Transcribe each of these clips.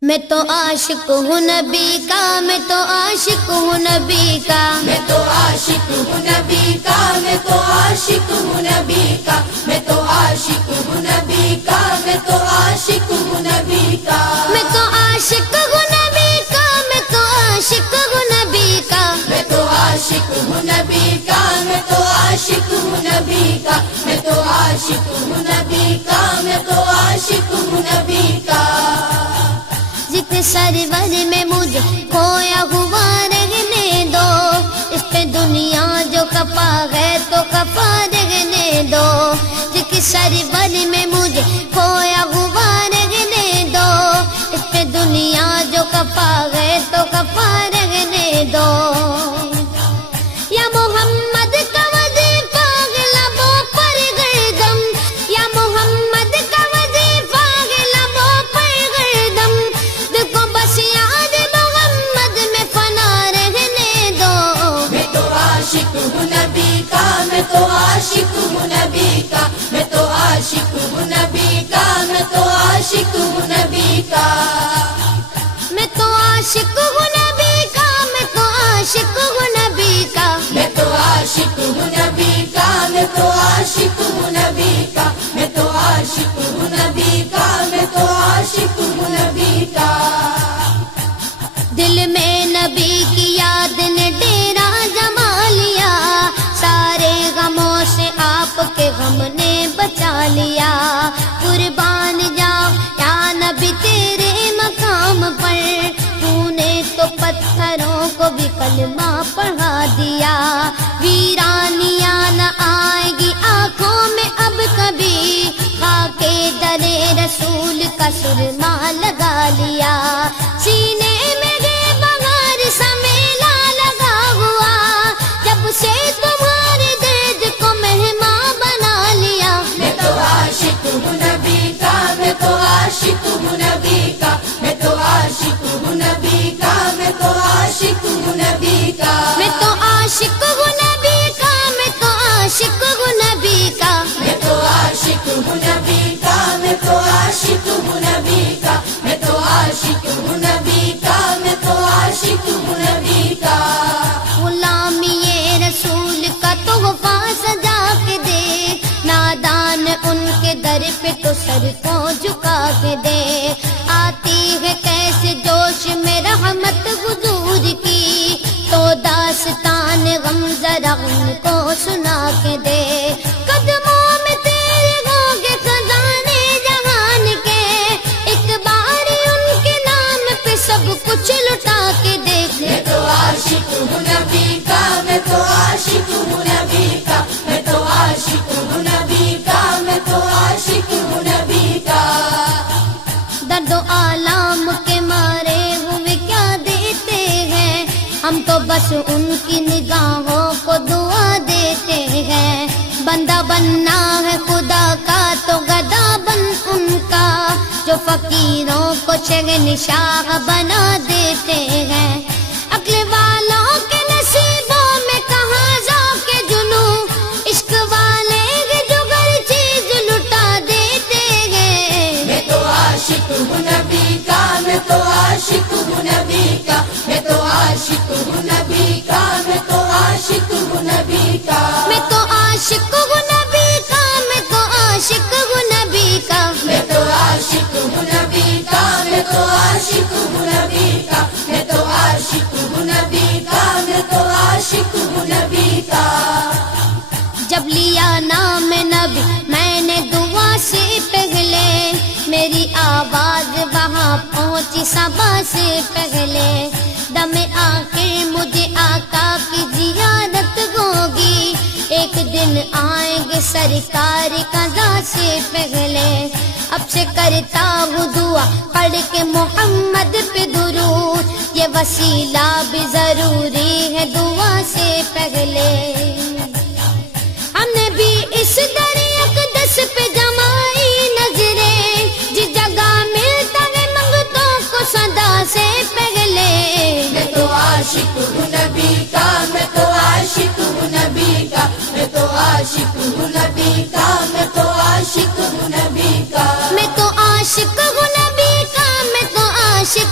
میں تو عاشق ہوں نبی کا، میں تو عاشق ہوں نبی کا، میں تو عاشق ہوں نبی کا، میں تو عاشق ہوں نبی کا، میں تو عاشق ہوں نبی کا، میں تو عاشق ہوں نبی کا، میں تو عاشق ہوں نبی کا، میں تو عاشق ہوں نبی کا، میں تو عاشق ہوں نبی کا، میں تو عاشق ہوں نبی کا، میں تو عاشق ہوں نبی کا، میں تو عاشق ہوں نبی کا، ذکر سرور میں مجھے کھویا ہوا رہنے دو، اس پہ دنیا جو کفا ہے تو کفا رہنے دو، ذکر سرور میں مجھے کھویا ہوا رہنے دو، اس پہ دنیا جو کفا ہے تو کفا رہنے دو، یا محمد کا وظیفہ ہے لبوں پر گردم، یا محمد کا وظیفہ ہے لبوں پر گردم، دیکھو بس یاد محمد میں فنا رہنے دو، میں تو عاشق ہوں نبی کا، میں تو عاشق ہوں نبی کا، میں تو عاشق ہوں نبی کا، میں تو عاشق ہوں نبی کا، میں تو عاشق ہوں نبی کا، میں تو عاشق ہوں نبی کا، میں تو عاشق ہوں نبی کا، میں تو عاشق ہوں نبی کا، میں تو عاشق ہوں نبی کا، میں تو عاشق ہوں نبی کا، دل میں نبی کی یاد نے ڈیرا جما لیا، سارے غموں سے آپ کے غم نے بچا لیا، قربان جاؤ یا نبی تیرے مقام پر، تو نے تو پتھروں کو بھی کلمہ پڑھا دیا، ویرانیاں نہ آئے گی آنکھوں میں اب کبھی، خاک درے رسول کا سرما لگا لیا، سینے میں گے بغار سا میلہ لگا ہوا، جب سے تمہارے درد کو مہمان بنا لیا، میں تو عاشق ہوں نبی کا، میں تو عاشق ہوں نبی کا، میں تو عاشق ہوں نبی کا، میں تو عاشق ہوں نبی کا، میں تو عاشق ہوں نبی کا، میں تو عاشق ہوں نبی کا، میں تو عاشق ہوں نبی کا، میں تو عاشق ہوں نبی کا، میں تو عاشق ہوں نبی کا، میں تو عاشق ہوں نبی کا، غلامی رسول کا تحفہ سجا کے دے، نادان ان کے در پہ تو سر کو جھکا کے دے، آتی ہے کیسے جوش میں رحمت حضور کی، تو داستان غم ذرا ان کو سنا کے دے، قدموں میں تیرے ہوں گے خزانے جہان کے، ایک بار ان کے نام پہ سب کچھ لٹا کے دیکھ، میں تو عاشق ہوں نبی کا، میں تو عاشق ہوں نبی کا، میں تو عاشق ہوں نبی کا، میں تو عاشق ہوں نبی کا، درد و آلام کے مارے ہوئے کیا دیتے ہیں، ہم تو بس ان کی نگاہوں کو دعا دیتے ہیں، بندہ بننا ہے خدا کا تو گدا بن ان کا، جو فقیروں کو شہنشاہ بنا دیتے ہیں، عقل والوں کے نصیبوں میں کہاں ذوق جنو، عشق والے جو ہر چیز لٹا دیتے ہیں، میں تو عاشق ہوں نبی کا، میں تو عاشق ہوں نبی کا، میں تو عاشق ہوں نبی کا، میں تو عاشق ہوں نبی کا، میں تو عاشق ہوں نبی کا، میں تو عاشق ہوں نبی کا، میں تو عاشق ہوں نبی کا، میں تو عاشق ہوں نبی کا، میں تو عاشق ہوں نبی کا، میں تو عاشق ہوں نبی کا، جب لیا نام نبی میں نے دعا سے پہلے، میری آواز وہاں پہنچی صبا سے پہلے، دم آخر مجھے آقا کی زیارت ہوگی، ایک دن آئیں گے سرکار قضا سے پہلے، اب سے کرتا ہوں دعا پڑھ کے محمد پہ درود، یہ وسیلہ بھی ضروری ہے دعا سے پہلے، ہم نے بھی اس در اقدس پہ جمائی نظریں، جس جگہ ملتا ہے منگتوں کو صدا سے پہلے، میں تو عاشق ہوں نبی کا، میں تو عاشق ہوں نبی کا، میں تو عاشق ہوں نبی کا، میں تو عاشق ہوں نبی کا، میں تو عاشق ہوں نبی کا، میں تو عاشق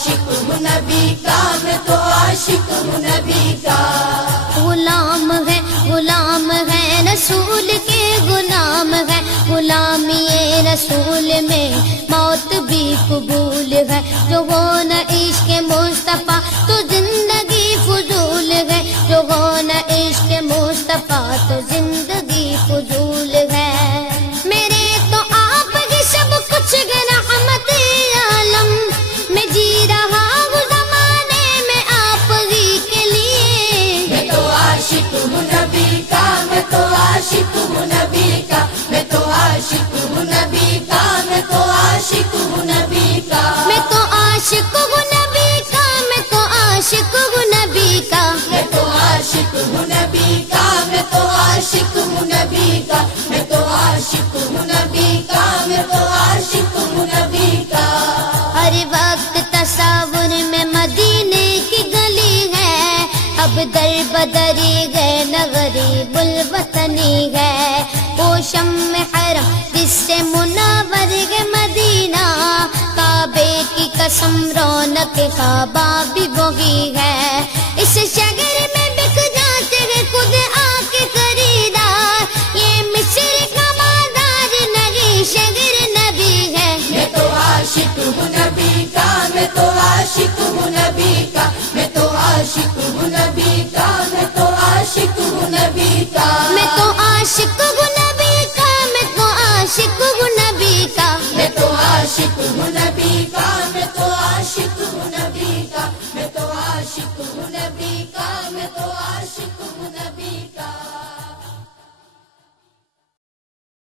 عاشق ہوں نبی کا، میں تو عاشق ہوں نبی کا۔ غلام ہے رسول کے غلام ہے، غلامی رسول میں موت بھی قبول ہے، جو ہو نہ عشق مصطفیٰ تو زندگی فضول ہے، جو ہو نہ عشق مصطفیٰ تو زندگی فضول ہے۔ میرے تو آپ ہی سب کچھ ہے رحمت عالم، میں جی رہا ہوں زمانے میں آپ ہی کے لیے۔ میں تو عاشق ہوں نبی کا، میں تو عاشق ہوں نبی کا، میں تو عاشق ہوں نبی کا، میں تو عاشق ہوں نبی کا۔ میں تو عاشق ہوں نبی کا، میں تو عاشق ہوں نبی کا۔ میں تو عاشق ہوں نبی کا، میں تو عاشق ہوں نبی کا، میں تو عاشق ہوں نبی کا، میں تو عاشق ہوں نبی کا۔ ہر وقت تصور میں مدینے کی گلی ہے، اب در بدری گئے نہ غریب الوطنی ہے، وہ شمع حرم جس سے منور ہے مدینہ، کعبے کی قسم رونق کعبہ بھی وہی ہے، اس شہر میں بک جاتے ہیں خود آ کے خریدار، یہ مصر کا بازار نہیں شہر نبی ہے۔ میں تو عاشق ہوں نبی کا، میں تو عاشق ہوں نبی کا، میں تو عاشق ہوں نبی کا، میں تو عاشق ہوں نبی کا۔ میں تو